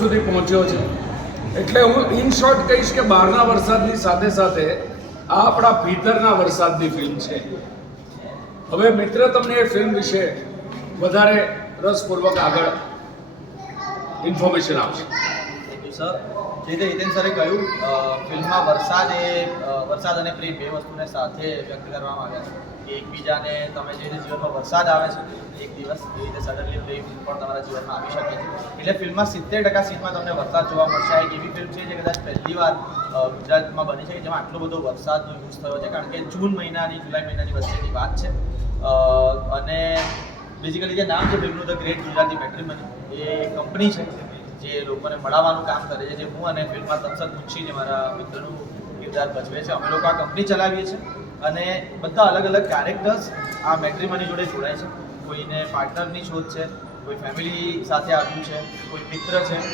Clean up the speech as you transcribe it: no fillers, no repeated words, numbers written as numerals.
સુધી પહોંચ્યો છે. એટલે હું ઇન શોર્ટ કહીશ કે બહારના વરસાદની સાથે સાથે આ આપણા ભીતરના વરસાદની ફિલ્મ છે. હવે મિત્ર તમને એ ફિલ્મ વિશે વધારે રસપૂર્વક આગળ ઇન્ફોર્મેશન આપશે. Thank you sir. જે રીતે હિતેન સરે કહ્યું, ફિલ્મમાં વરસાદ અને પ્રેમ બે વસ્તુને સાથે વ્યક્ત કરવામાં આવ્યા છે. કે એકબીજાને તમે જે રીતે જીવનમાં વરસાદ આવે છે એક દિવસ, એ રીતે સડનલી પ્રેમ પણ તમારા જીવનમાં આવી શકે છે. એટલે ફિલ્મમાં 70% સીનમાં તમને વરસાદ જોવા મળશે. એક એવી ફિલ્મ છે જે કદાચ પહેલી વાર ગુજરાતમાં બની છે જેમાં આટલો બધો વરસાદનો યુઝ થયો છે, કારણ કે જૂન મહિનાની જુલાઈ મહિનાની વચ્ચેની વાત છે. અને બેઝિકલી જે નામ છે ફિલ્મનું, the great Gujarati મેટ્રીમની, A company છે જે લોકોને મળાવવાનું કામ કરે છે, જે હું અને ફિલ્મમાં તમસદ મુનશી જે મારા મિત્રનું કિરદાર ભજવે છે. અમે લોકો આ કંપની ચલાવીએ છીએ અને બધા અલગ અલગ કેરેક્ટર્સ આ મેટ્રીમની જોડે જોડાય છે. કોઈને પાર્ટનરની શોધ છે, કોઈ ફેમિલી સાથે આવ્યું છે, કોઈ મિત્ર છે,